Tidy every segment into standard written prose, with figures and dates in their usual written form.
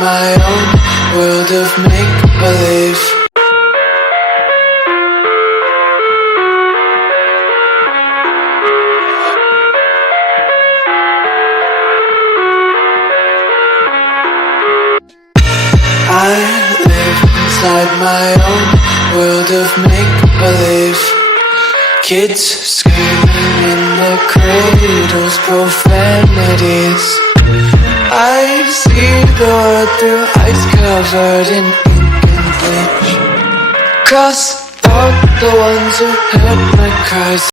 my own world of make-believe. I live inside my own world of make-believe. Kids screaming in the cradles, profanities. I see the world through ice covered in ink and bleach. Cross out the ones who heard my cries.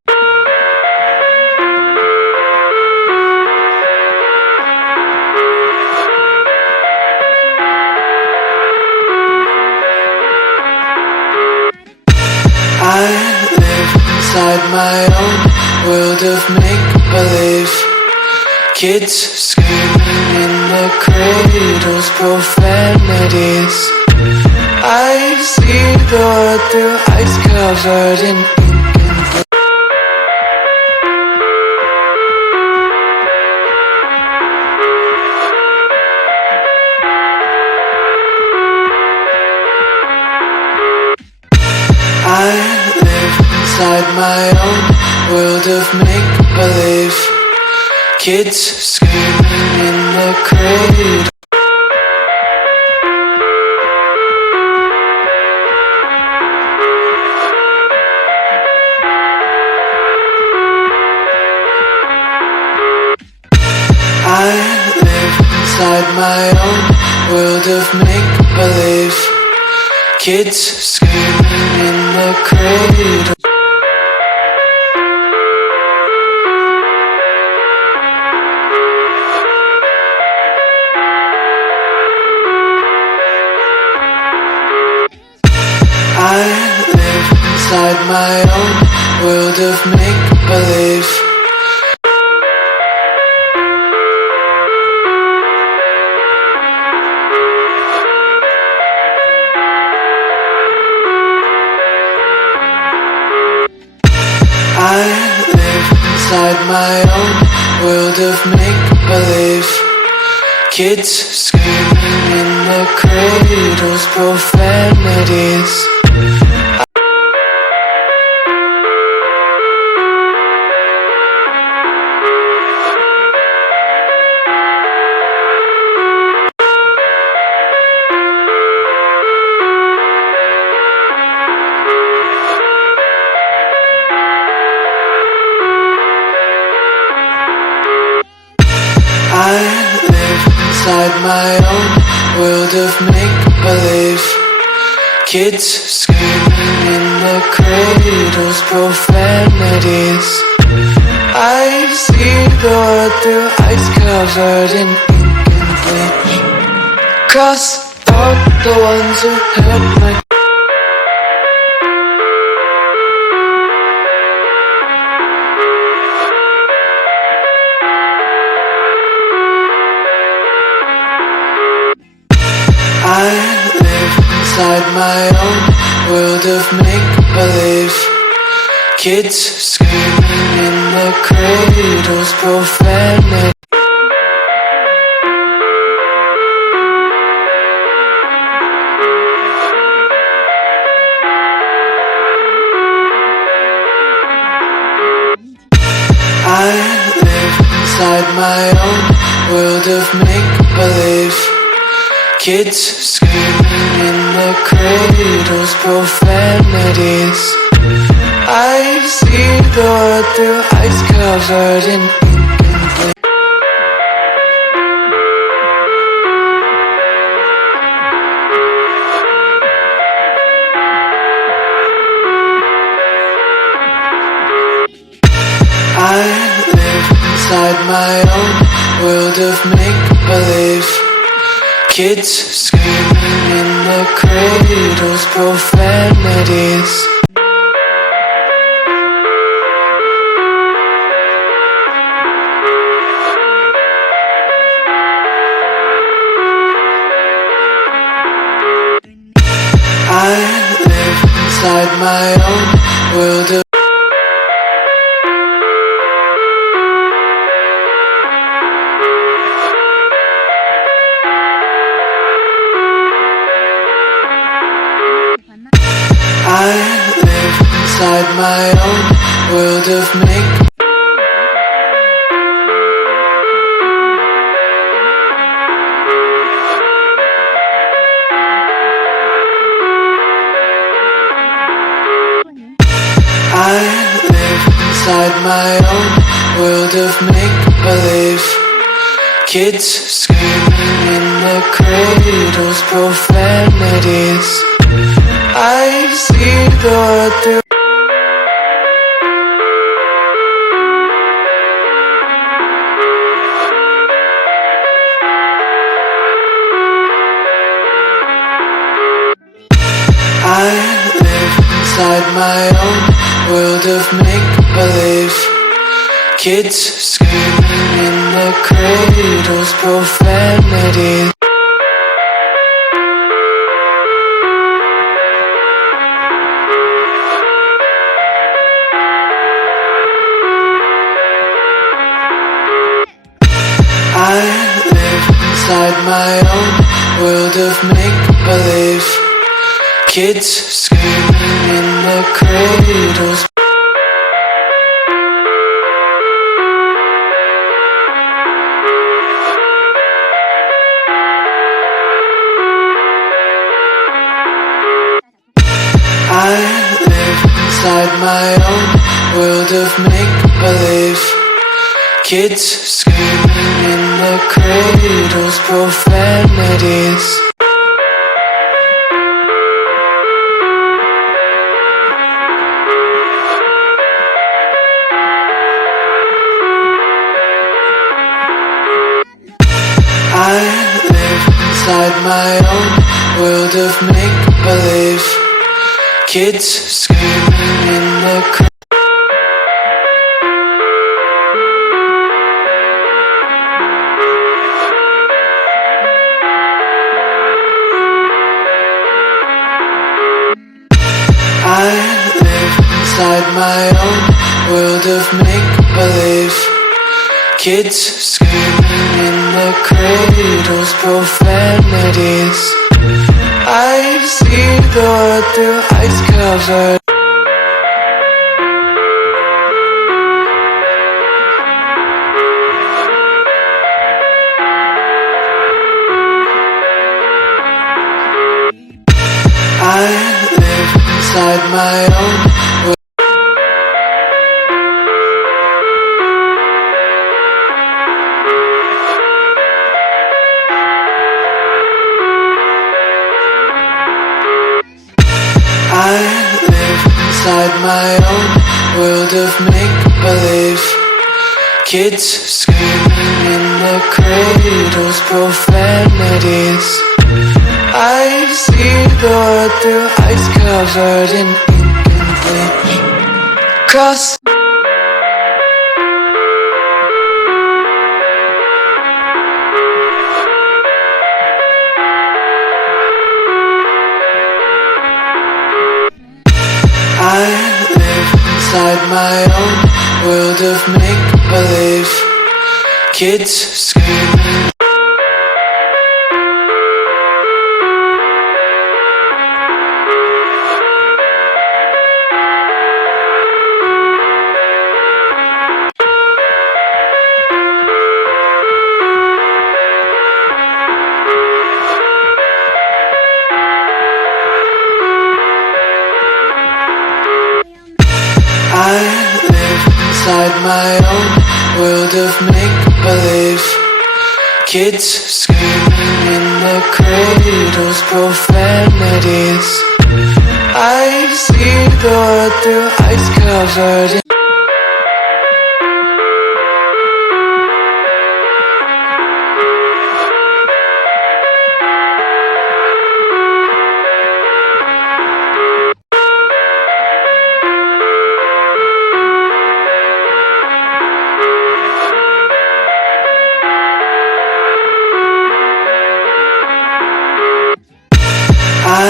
I live inside my own world of make-believe. Kids screaming in the cradles, profanities. I see the world through ice covered in ink and bleach. I live inside my own world of make-believe. Kids screaming in the cradle. I live inside my own world of make-believe. Kids screaming in the cradle. I live inside my own world of make-believe. I live inside my own world of make-believe. Kids screaming in the cradles, profanities. I live inside my own world of make-believe. Kids screaming in the cradles, profanities. I see the world through ice covered in ink and bleach. Cross out the ones who heard my I live inside my own world of make-believe. Kids screaming in the cradles, profanities. I live inside my own world of make-believe. Kids screaming in the cradles, profanities. I see the world through ice covered in ink and bleach. I live inside my own world of make-believe. Kids screaming in the cradles, profanities. I live inside my own world of my own world of make. I live inside my own world of make-believe. Kids screaming in the cradles, profanities. I see the world through. I live inside my own world of make-believe. Kids screaming in the cradles, profanity. I live inside my own world of make-believe. Kids screaming in the cradles. I live inside my own world of make-believe. Kids screaming in the cradles, profanities. I live inside my own world of make-believe. Kids screaming in the cradles. I live inside my own world of make-believe. Kids screaming in the cradles, profanities. I see the world through ice covered. I live inside my own world. I live inside my own world of make-believe. Kids screaming in the cradles, profanities. I see the world through ice covered in ink and bleach. Cross. I live inside my own world of make-believe. Kids screaming. I live inside my own world of make-believe. Kids screaming in the cradles, profanities. I see the world through ice covered in. I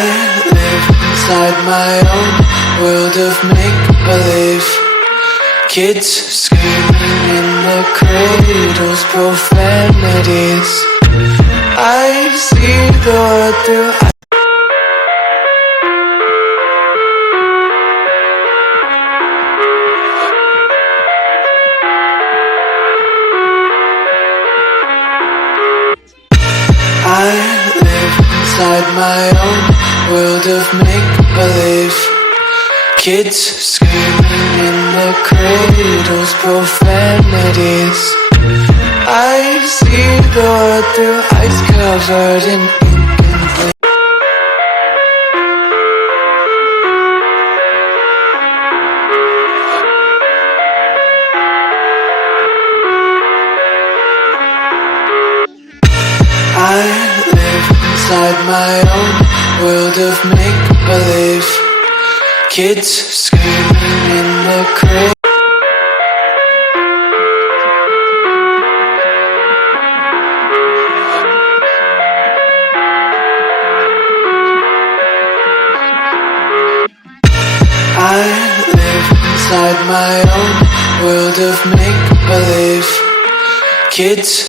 live inside my own world of make-believe. Kids screaming in the cradles, profanities. I see the world through. inside my own world of make-believe. Kids screaming in the cradles, profanities. I see the world through ice covered in ink and bleed. I live inside my own world of make-believe. Kids screaming in the cradle. I live inside my own world of make-believe. Kids